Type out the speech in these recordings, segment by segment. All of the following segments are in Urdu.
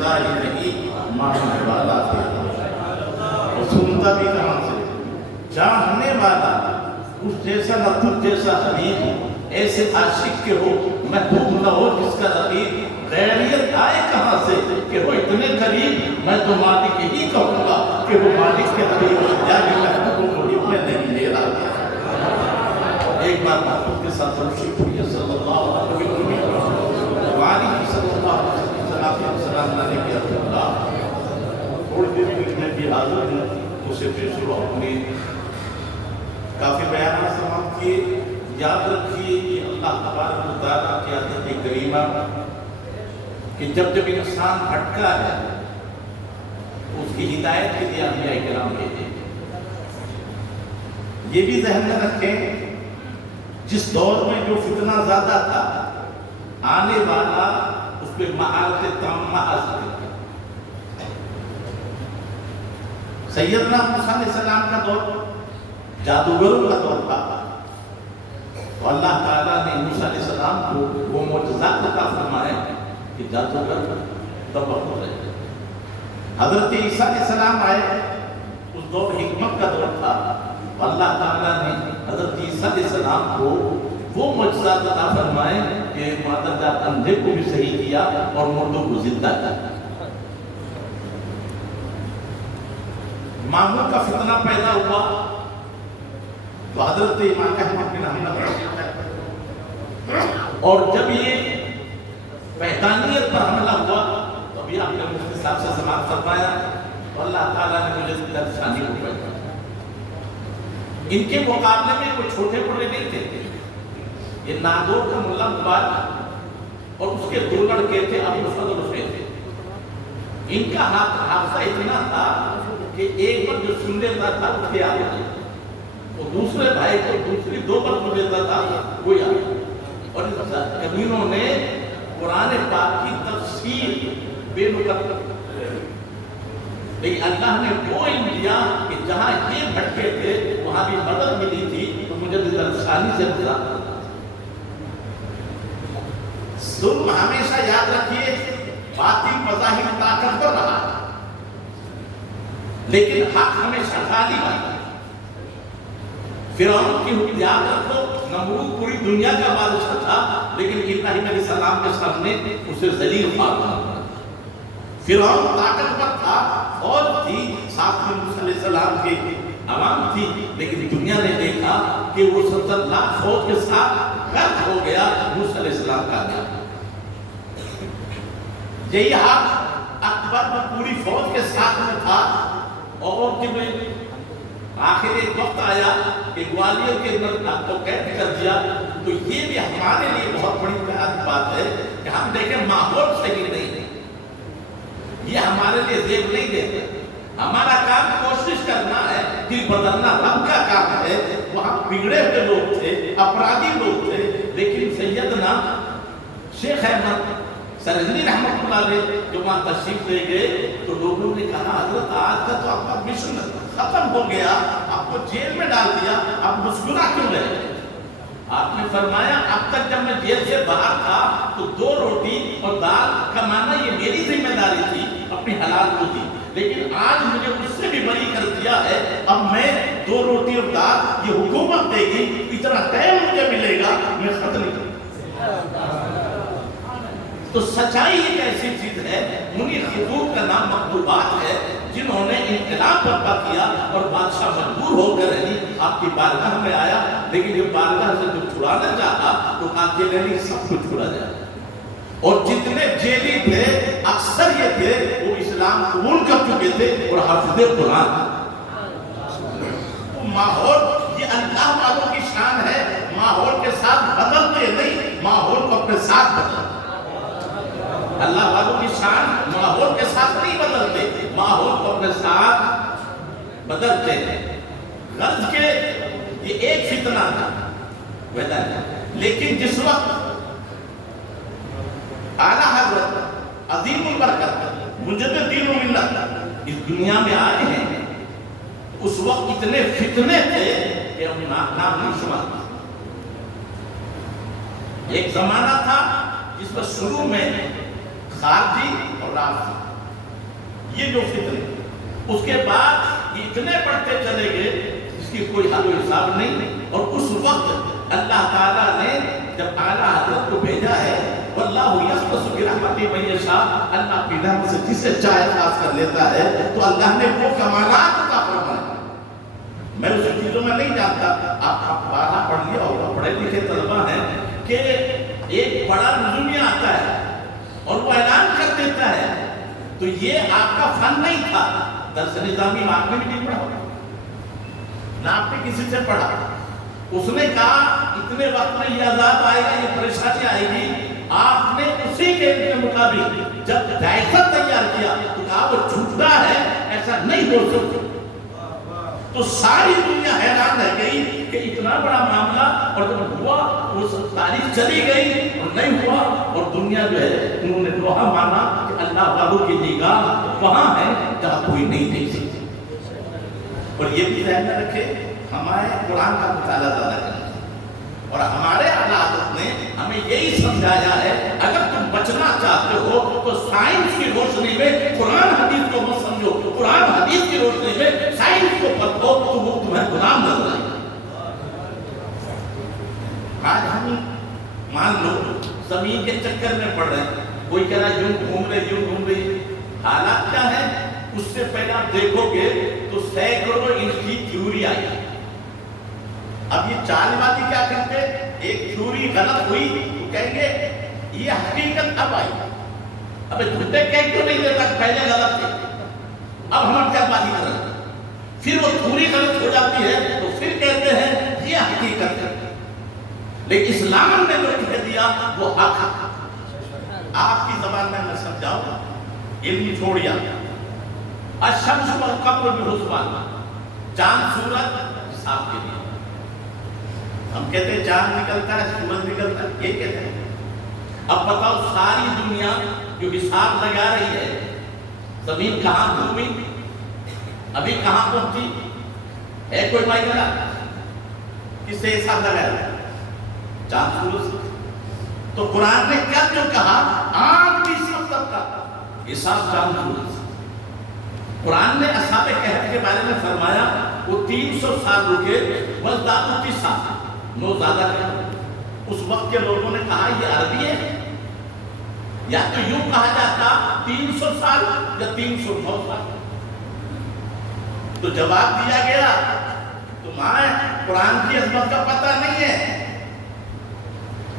سنتا ہی نہیں ماننے والا تیرا، اور سنتا بھی کہاں سے، چاہنے والا اس جیسا نہ تجھ جیسا حبیب، ایسے عاشق کے ہو محبوب نہ ہو جس کا رقیب، غیریت آئے کہاں سے کہ وہ اتنے قریب، میں تو مالک ہی کہوں گا کہ وہ مالک کے قریب، یعنی محبوب کو ہی میں نہیں لے رہا۔ ایک بار محبوب کے ساتھ روشی پڑھیے صلی اللہ علیہ وسلم، وعلیہ صلی اللہ علیہ وسلم نے کیا اللہ تھوڑی دیر کے لیے بھی حاضر ہیں، اسے پیش ہوا اپنی کافی بیانات سماعت کیے۔ یاد رکھیے کہ اللہ تبارک و تعالیٰ کی عادت کریمہ کہ جب جب انسان بھٹکا ہے اس کی ہدایت کے لیے انبیاء کرام بھیجے۔ یہ بھی ذہن میں رکھیں جس دور میں جو فتنہ زیادہ تھا آنے والا اس پہ مہارت تامہ حاصل ہے۔ سیدنا موسیٰ علیہ السلام کا دور جادوگروں کا دور تھا، تو اللہ تعالیٰ نے موسیٰ علیہ السلام کو وہ معجزات عطا فرمائے کہ جادوگر تباہ ہو رہے۔ حضرت عیسیٰ علیہ السلام آئے، اس دور حکمت کا دور تھا، اللہ تعالیٰ نے حضرت عیسیٰ علیہ السلام کو وہ معجزات عطا فرمائے کہ مادر جات اندھے کو بھی صحیح کیا اور مردوں کو زندہ کیا۔ ماموں کا فتنہ پیدا ہوا تو حضرت امام احمد بن حنبل اور جب یہ وحدانیت پر حملہ ہوا تو ابھی آپ نے مفتی صاحب سے سماعت فرمایا تو اللہ تعالیٰ نے مجھے درشانی کو پیدا۔ ان کے مقابلے میں کوئی چھوٹے بڑے نہیں تھے، یہ نادور کا ملا مبارک اور اس کے دو لڑکے تھے ابو فضل اور حسین تھے۔ ان کا حافظہ اتنا تھا کہ ایک بار جو سن لیتا تھا اس کے آگے وہ دوسرے بھائی کو دوسری دو بار سن لیتا تھا وہ یاد۔ اور کمینوں نے قرآن پاک کی تفسیر بے نقط، لیکن اللہ نے وہ علم دیا کہ جہاں یہ بھٹکے تھے وہاں بھی مدد ملی تھی تو مجھے درشانی سے گزارا۔ ظلم ہمیشہ یاد رکھیے باطل مظاہر طاقتور رہا لیکن حق ہمیشہ غالب آیا۔ فرعون کی حکم یاد رکھو، نمرود پوری دنیا کا بادشاہ تھا لیکن ابراہیم علیہ السلام کے سامنے اسے ذلیل خوار بنا۔ فرعون طاقتور تھا، فوج تھی، ساتھ میں موسیٰ علیہ السلام کے عوام تھی، لیکن دنیا نے دیکھا کہ وہ 70 لاکھ فوج کے ساتھ غرق ہو گیا، موسیٰ علیہ السلام کا گیا۔ یہی حق اکبر میں پوری فوج کے ساتھ میں تھا، اور جب آخر ایک وقت آیا کہ گوالیار کے اندر آپ کو قید کر دیا، تو یہ بھی ہمارے لیے بہت بڑی پیاری بات ہے کہ ہم دیکھیں ماحول صحیح نہیں ہے، یہ ہمارے لیے زیب نہیں دیتے۔ ہمارا کام کوشش کرنا ہے، دل بدلنا رب کا کام ہے۔ وہاں بگڑے ہوئے لوگ تھے، اپرادھی لوگ تھے، لیکن سیدنا شیخ احمد سرجنی رحمت اللہ علیہ جو وہاں تشریف لے گئے تو لوگوں نے کہا حضرت آج کا تو آپ کا مشن ختم ہو گیا، آپ کو جیل میں ڈال دیا، آپ مسکرا کیوں رہے؟ آپ نے فرمایا اب تک جب میں جیل سے باہر تھا تو 2 روٹی اور دال کمانا یہ میری ذمہ داری تھی، اپنی حلال کو تھی، لیکن آج مجھے اس سے بھی بری کر دیا ہے، اب میں 2 روٹی اور دال یہ حکومت دے گی، اتنا ٹائم مجھے ملے گا، میں خط نہیں کروں۔ تو سچائی ایک ایسی چیز ہے، منیر خطوط کا نام مکتوبات ہے، جنہوں نے انقلاب برپا کیا اور بادشاہ مجبور ہو کر آپ کی بارگاہ میں آیا، لیکن یہ بارگاہ سے جو چھڑانا چاہا تو آپ کے لیے سب کچھ چھڑا جائے۔ اور جتنے جیلی تھے اکثر یہ تھے وہ اسلام قبول کر چکے تھے اور حافظ قرآن۔ ماحول یہ اللہ والوں کی شان ہے، ماحول کے ساتھ بدلتے نہیں، ماحول کو اپنے ساتھ بدلتے۔ اللہ والوں کی شان ماحول کے ساتھ نہیں بدلتے، ماحول کو اپنے ساتھ بدلتے ہیں۔ غرض کے یہ ایک فتنہ تھا، لیکن جس وقت اعلیٰ حضرت عظیم البرکت مجدد دین و ملت اس دنیا میں آئے ہیں، اس وقت اتنے فتنے تھے کہ ہم نام نہیں شمار۔ ایک زمانہ تھا جس پر شروع میں خارجی اور رافضی یہ جو فتنے، اس کے بعد یہ اتنے بڑھتے چلے گئے جس کی کوئی حد و حساب نہیں. اور اس وقت اللہ تعالیٰ نے جب اعلیٰ حضرت کو بھیجا ہے، واللہ یختص برحمتہ من یشاء، اللہ اپنی رحمت سے جسے چاہے خاص کر لیتا ہے، تو اللہ نے وہ کمالات عطا فرمائے. میں اس چیزوں میں نہیں جانتا، آپ بارہ پڑھ لیا ہوگا، پڑھے لکھے طلبہ ہیں، کہ ایک بڑا نظمیہ آتا ہے اور وہ اعلان کر دیتا ہے، تو یہ آپ کا فن نہیں تھا. درس نظامی آپ نے بھی نہیں پڑھا، نہ آپ نے کسی سے پڑھا. اس نے کہا اتنے وقت میں یہ عذاب آئے گا، یہ پریشانی آئے گی. آپ نے اسی کے مطابق جب جائزہ تیار کیا تو کہا وہ جھوٹا ہے، ایسا نہیں ہو سکتا. تو ساری دنیا حیران رہ گئی کہ اتنا بڑا معاملہ، اور جب ہوا وہ تاریخ چلی گئی اور نہیں ہوا. اور دنیا جو ہے انہوں نے دوہا مانا کہ اللہ والوں کی نگاہ وہاں ہے جہاں کوئی نہیں دیکھ سکتی. اور یہ بھی ذہن میں رکھے، ہمارے قرآن کا مطالعہ زیادہ کرنا، اور ہمارے حضرات نے ہمیں یہی سمجھایا ہے اگر تم بچنا چاہتے ہو تو سائنس کی روشنی میں قرآن حدیث کو مت سمجھو، قرآن حدیث کی روشنی میں سائنس کو پرکھو تو وہ تمہیں غلام نظر آئے. آج ہم مان لو زمین کے چکر میں پڑ رہے ہیں، کوئی کہہ رہا ہے یوں گھوم رہے یوں گھوم رہی. حالات کیا ہے اس سے پہلے آپ دیکھو گے تو سینکڑوں انچ کی تھیوری آئی. اب یہ چال بازی کیا کہتے ہیں، ایک تھیوری غلط ہوئی تو کہیں گے یہ حقیقت اب آئی. اب جھوٹے کہہ کیوں نہیں دیتا پہلے غلط تھے، اب ہم چال بازی کر رہے ہیں. پھر وہ تھیوری غلط ہو جاتی ہے تو پھر کہتے ہیں یہ حقیقت ہے. لیکن اسلام نے جو کہہ دیا وہ حق. آپ کی زبان میں سمجھاؤں، علم چھوڑیا. الشمس والقمر بحسبان، چاند سورج حساب کے لیے. ہم کہتے ہیں چاند نکلتا ہے سورج نکلتا ہے، یہ کہتے ہیں. اب بتاؤ ساری دنیا جو حساب لگا رہی ہے، زمین کہاں گھومی، ابھی کہاں پہنچی، ہے کوئی مائکہ کس سے حساب لگایا؟ چاند سورج. تو قرآن نے کیا جو کہا آج بھی سب تک کا حساب چاند سورج. قرآن نے اصحاب کہف کے بارے میں فرمایا وہ 300 سال رکے، وزدادوا 9 نو زیادہ کریں. اس وقت کے لوگوں نے کہا یہ عربی ہے، یا تو یوں کہا جاتا 300 سال یا 309 سال. تو جواب دیا گیا تمہیں قرآن کی عظمت کا پتہ نہیں ہے.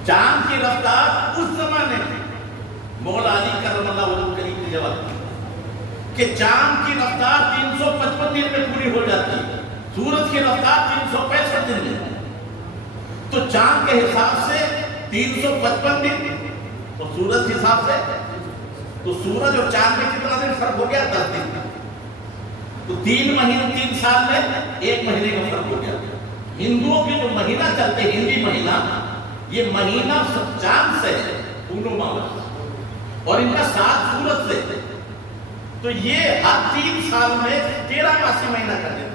چاند کی رفتار اس زمانے میں مولا علی کرم اللہ وجہہ کریم نے جواب دیا کہ چاند کی رفتار 355 دن میں پوری ہو جاتی ہے، سورج کی رفتار 365 دن میں. تو چاند کے حساب سے 355 دن، تو سورج کے حساب سے تو سورج اور چاند میں کتنا دن فرق ہو گیا؟ 10 دن. تو 3 مہینے 3 سال میں 1 مہینے کا فرق ہو گیا. ہندوؤں کے جو مہینہ چلتے ہیں ہندی مہینہ، یہ مہینہ چاند سے ہے پورنما، اور ان کا 7 سورج سے. تو یہ ہر 3 سال میں 13 ماسی مہینہ کر دیتے.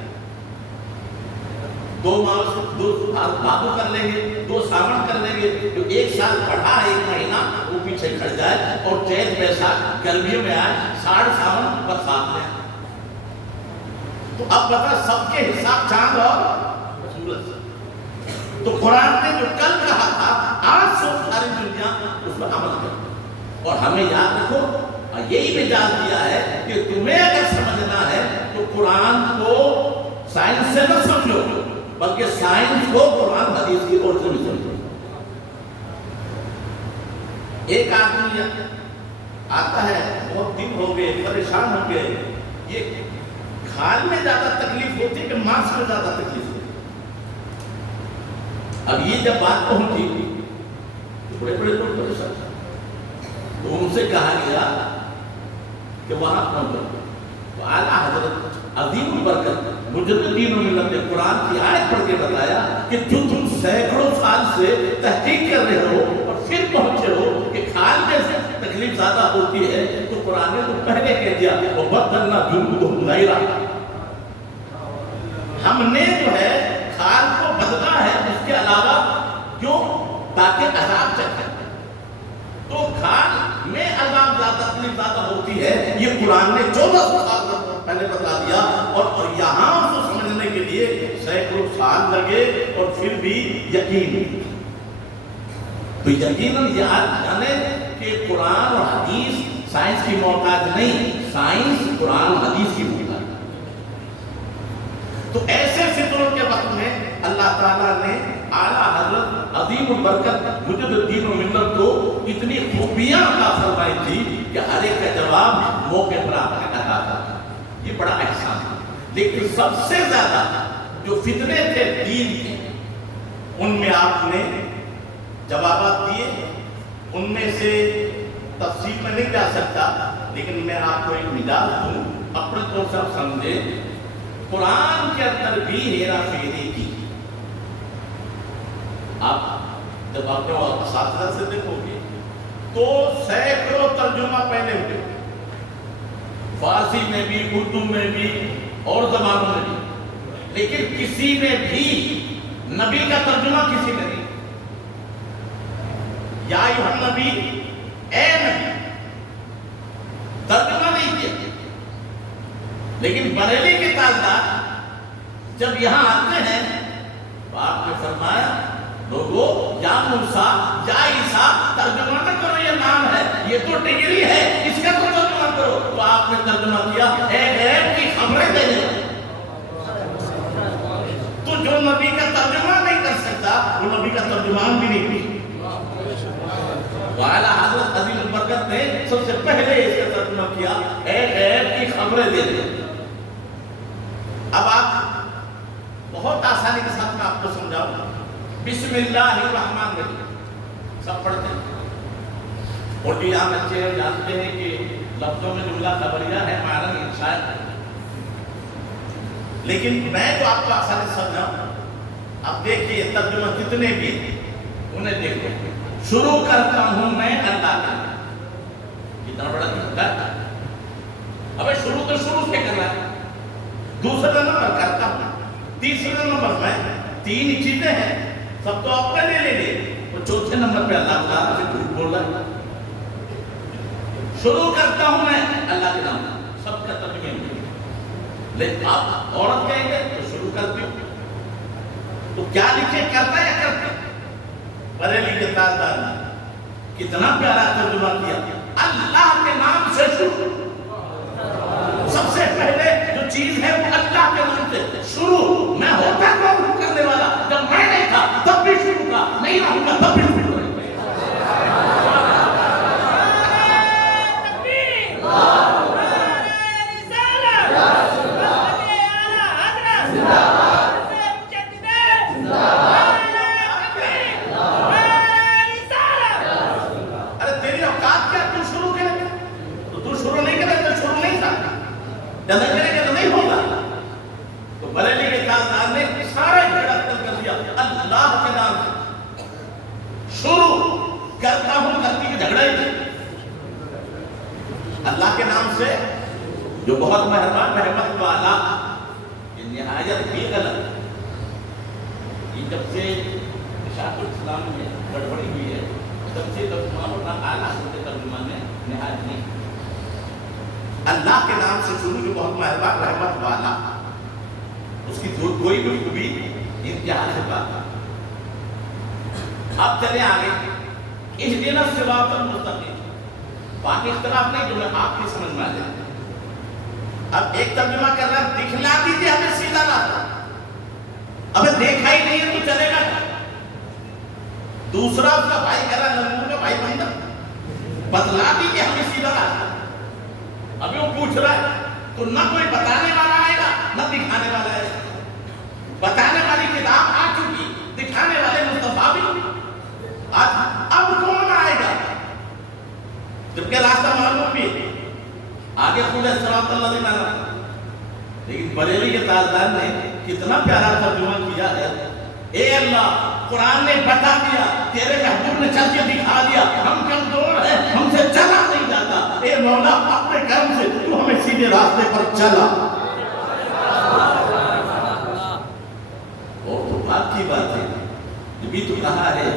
2 ماس 2 بھادو کر لیں گے، 2 ساون کر لیں گے. جو 1 سال بڑھا ہے 1 مہینہ وہ پیچھے کھڑ جائے، اور چیت بیساکھ گرمیوں میں آئے، 60 ساون برسات میں. تو اب بتا سب کے حساب چاند اور سورج. تو قرآن نے جو کل کہا تھا آج ساری دنیا اس پر عمل کرے. اور ہمیں یاد رکھو یہی مجاز دیا ہے کہ تمہیں اگر سمجھنا ہے تو قرآن کو سائنس سے نہ سمجھو، بلکہ سائنس کو قرآن حدیث کی روشنی میں سمجھو. ایک آدمی آتا ہے، بہت دن ہو گئے، پریشان ہو گئے، یہ کھال میں زیادہ تکلیف ہوتی ہے کہ مانس میں زیادہ تکلیف ہوتی ہے. اب یہ جب بات پہنچی تو بڑے بڑے لوگ پریشان، تو ان سے کہا گیا کہ وہاں پہنچو. تو اعلیٰ حضرت عظیم البرکت مجددین ملت نے قرآن کی آیت پڑھ کے بتایا کہ جو تم سینکڑوں سال سے تحقیق کر رہے ہو اور پھر پہنچے ہو کہ کھال میں سے تکلیف زیادہ ہوتی ہے، تو قرآن نے تو پہلے کہہ دیا وَبَدَّلْنَا جُلُودَهُمْ غَيْرَهَا، ہم نے جو ہے کھال کو بدلا ہے اس کے علاوہ، کیوں؟ تاکہ عذاب چکھے. تو کھال میں عذاب زیادہ تکلیف زیادہ ہوتی ہے یہ قرآن نے 1400 سال پہلے بتا دیا، اور یہاں اس کو سمجھنے کے لیے سینکڑوں سال لگے، اور پھر بھی یقین. تو یقیناً جانے کہ قرآن اور حدیث سائنس کی محتاج نہیں، سائنس قرآن اور حدیث کی محتاج. تو ایسے فطروں کے وقت میں اللہ تعالیٰ نے اعلیٰ حضرت عظیم البرکت مجد الدین و ملت کو اتنی خوبیاں عطا فرمائی تھی کہ ہر ایک کا جواب موقع پر آپ نے عطا کرا. یہ بڑا احسان ہے. لیکن سب سے زیادہ جو فتنے تھے دین کے، ان میں آپ نے جوابات دیے. ان میں سے تفصیل میں نہیں جا سکتا، لیکن میں آپ کو ایک مجاز دوں، اپنے طور سے آپ سمجھے. قرآن کے اندر بھی ہیرا پھیری کی. آپ جب اپنے اساتذہ سے دیکھو گے تو سینکڑوں ترجمہ پہلے ہوئے، فارسی میں بھی، اردو میں بھی، اور زبانوں میں بھی، لیکن کسی میں بھی نبی کا ترجمہ کسی نے نہیں. یا ایھا النبی، اے نبی، ترجمہ نہیں کیا. لیکن بریلی کے تاجدار جب یہاں آتے ہیں تو آپ نے فرمایا لوگو یا موسیٰ یا عیسیٰ ترجمہ نہ کرو، یہ نام ہے، یہ تو ڈگری ہے، اس کا تو ترجمہ کرو. تو آپ نے ترجمہ کیا اے غیب کی خبریں دینے. تو جو نبی کا ترجمہ نہیں کر سکتا وہ نبی کا ترجمان بھی نہیں. اعلیٰ حضرت عظیم البرکت نے سب سے پہلے اس کا ترجمہ کیا اے غیب کی خبریں دینے. اب آپ بہت آسانی کے ساتھ میں آپ کو سمجھاؤں. بسم اللہ الرحمن الرحیم سب پڑھتے ہیں، اور جو یہاں بچے ہیں جانتے ہیں کہ لفظوں میں جملہ خبریہ ہے، معنی انشاء ہے. لیکن میں جو آپ کو آسانی سے سمجھاؤں، اب دیکھیے ترجمہ کتنے بھی انہیں دیکھو. شروع کرتا ہوں میں اللہ کا. کتنا بڑا دھکا ہے. ابے شروع تو شروع سے کر رہا ہے. دوسرا نمبر کرتا ہوں. تیسرا نمبر میں 3 چیزیں ہیں، سب تو آپ نے لے لے. اور چوتھے نمبر پہ اللہ تعالیٰ سے جھوٹ بول رہا ہے. شروع کرتا ہوں میں اللہ کے نام، سب کا ترجمہ ہے. لیکن آپ عورت کہیں گے تو شروع کرتی ہوں، تو کیا لکھے کرتا یا کرتے؟ بریلی کے تاجدار نے کتنا پیارا ترجمہ کیا. اللہ کے نام سے شروع. سب سے پہلے جو چیز ہے وہ اللہ کے نام سے شروع. میں ہوتا کون کرنے والا؟ جب میں نہیں تھا تب بھی شروع کا، نہیں رہوں گا تب بھی شروع. نہیں ہوگا. تو بریلی کے تاجدار نے سارا جھگڑا ختم کر دیا. اللہ کے نام سے شروع کرتا ہوں، کرتی کہ جھگڑا ہی نہیں. اللہ کے نام سے جو بہت مہربان رحمت والا. یہ نہایت بھی غلط. یہ جب سے اشاعت الاسلام میں گڑبڑی ہوئی ہے تب سے ترجمہ ہونا اعلیٰ حضرت ترجمہ میں نہایت نہیں. اللہ کے نام سے شروع جو بہت مہربان رحمت والا، اس کی کوئی بھی خوبی انتہا سے بات. اب چلیں آگے. اہدنا الصراط المستقیم. باقی اختلاف نہیں، جو میں آپ کی سمجھ میں آ جائے. اب ایک ترجمہ کر رہا ہے دکھلا دیجیے ہمیں سیدھا راستہ. ابھی دیکھا ہی نہیں ہے تو چلے گا. دوسرا اس کا بھائی کہہ رہا ہے نمور کا بھائی بندہ بتلا دیجیے ہمیں سیدھا راستہ. ابھی وہ پوچھ رہا ہے تو نہ کوئی بتانے والا آئے گا نہ دکھانے والا آئے گا. بتانے والی کتاب آ چکی، دکھانے والے مصطفیٰ بھی. اب کون آئے گا جبکہ راستہ معلوم بھی ہے. آگے خود صراط الذین انعمت. لیکن بریلی کے تاجدار نے کتنا پیارا ترجمہ کیا ہے. اے اللہ، قرآن نے بتا دیا، تیرے محبوب نے چل کے دکھا دیا، ہم کمزور ہیں، ہم سے چلا نہیں جاتا. اے مولا، اپنے کرم سے تو ہمیں سیدھے راستے پر چلا. اور تو بات کی بات ہے، یہ بھی تو کہا ہے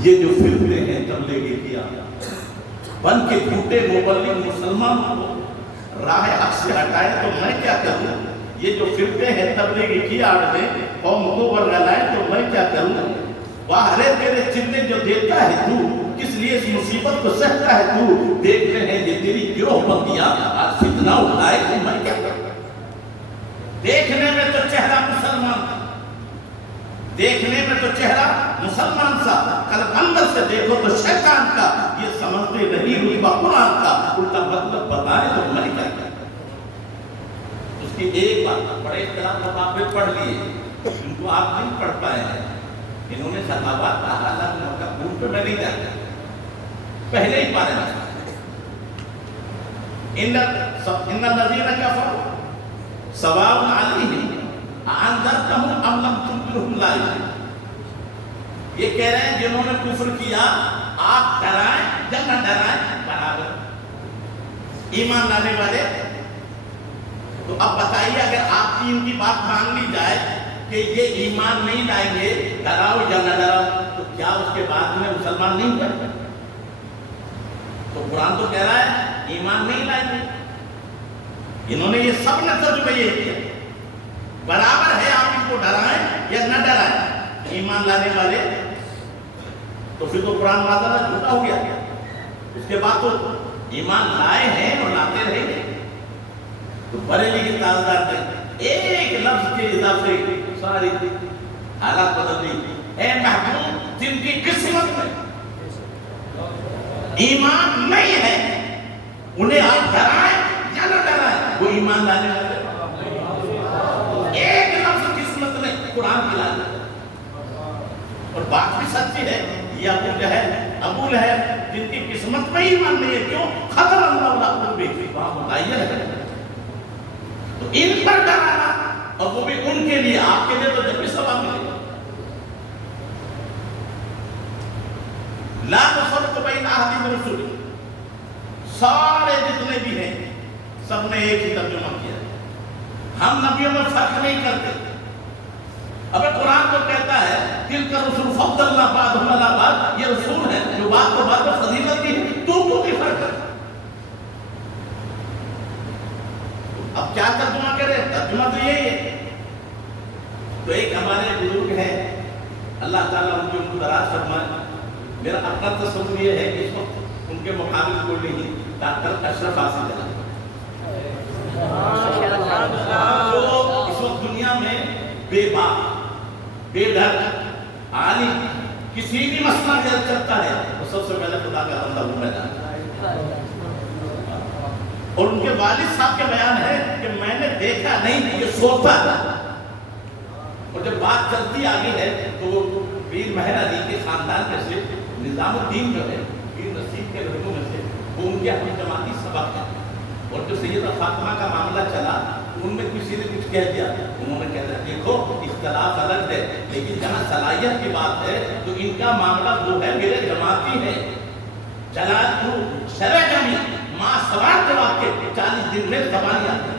یہ جو فرقے ہیں تبلیغی کیا بن کے جھوٹے مبلغ مسلمانوں کو راہ حق سے ہٹائے تو میں کیا کروں؟ یہ جو فرقے ہیں تبلیغی کی آڑ میں قوم کو ورگلائے تو میں کیا کروں؟ واہرے تیرے چلے جو دیتا ہے تو، کس لیے اس مصیبت کو سہتا ہے تو؟ دیکھ رہے ہیں یہ تیری گروہ بندیاں آج فتنہ اٹھائے تو میں کیا کروں؟ دیکھنے میں تو چہرہ مسلمان تھا، دیکھنے میں تو چہرہ مسلمان سا، قلب اندر سے دیکھو تو شیطان کا، یہ سمجھتے نہیں رتبہ قرآن کا، الٹا مطلب بتائے تو میں کیا کروں؟ اس کی ایک بات بڑے اختلاف آپ نے پڑھ لیے، ان کو آپ نہیں پڑھ پائے ہیں، انہوں نے صحابات کا حالات مکہ پور پہ میں نہیں جاتا پہلے ہی پارے میں ان الذین کفروا سواء علیہم اانذرتہم ام لم تنذرہم لا یؤمنون۔ یہ کہہ رہے ہیں جنہوں نے کفر کیا آپ ڈرائیں یا نہ ڈرائیں برابر، ایمان لانے والے۔ تو اب بتائیے اگر آپ کی ان کی بات مان لی جائے کہ یہ ایمان نہیں لائیں گے، ڈراؤ یا نہ ڈراؤ، تو کیا اس کے بعد میں مسلمان نہیں ہوئے؟ تو قرآن تو کہہ رہا ہے ایمان نہیں لائیں گے۔ انہوں نے یہ سب نے ترجمہ یہ کیا، برابر ہے آپ ان کو ڈرائیں یا نہ ڈرائیں ایمان لانے والے، تو پھر تو قرآن معذرہ جھوٹا ہو گیا۔ اس کے بعد تو ایمان لائے ہیں اور لاتے رہیں گے۔ تو بریلی کے تاجدار نے ایک لفظ کے اضافے ساری حالات بدل دی۔ اے محبوب جن کی قسمت میں ایمان نہیں ہے انہیں آپ ڈرائیں یا نہ ڈرائیں، وہ ایمان لانے والے۔ ایک لفظ قسمت میں قرآن کی لانا، اور بات بھی سچی ہے، یہ ابو لہب جن کی قسمت میں ایمان نہیں ہے، کیوں؟ ختم اللہ علیہ وسلم وہاں متعین ہے، تو ان پر ڈرانا، اور وہ بھی ان کے لیے، آپ کے لیے تو جب بھی ثواب ملے گا۔ لا نفرق بین احد من رسول، سارے جتنے بھی ہیں سب نے ایک ہی ترجمہ کیا، ہم نبیوں میں فرق نہیں کرتے۔ اب قرآن تو کہتا ہے تلک الرسل فضلنا بعضهم علی بعض، یہ رسول ہے جو بات کو بات پر فضیلت دی ہے، تو بھی فرق کرتا۔ اب کیا ترجمہ کرے؟ ترجمہ تو یہی ہے۔ تو ایک ہمارے بزرگ ہیں، اللہ تعالیٰ ان کو دراز فرمائے، میرا اپنا تصور یہ ہے کہ اس وقت ان کے مقابل کوئی نہیں، ڈاکٹر اشرف حاصل ہے جو اس وقت دنیا میں بے باک بے ڈر عالم، کسی بھی مسئلہ جب چلتا ہے وہ سب سے پہلے خدا کا بندہ وہ میدان۔ اور ان کے والد صاحب کے بیان ہے کہ میں نے دیکھا نہیں، یہ سوچتا تھا، اور جب بات چلتی آگے ہے تو وہ پیر مہر علی کے خاندان میں سے نظام الدین جو ہے پیر نصیب کے لڑکوں میں سے، وہ ان کے اپنی جماعتی سبق ہے، اور جو سیدہ فاطمہ کا معاملہ چلا ان میں کسی نے کچھ کہہ دیا، انہوں نے کہہ دیا دیکھو اختلاف الگ ہے لیکن جہاں صلاحیت کی بات ہے تو ان کا معاملہ وہ ہے، میرے جماعتی ہے، چلا تو شرع جمی ماں سوال جواب کے 40 دن میں زبانی آتی ہے۔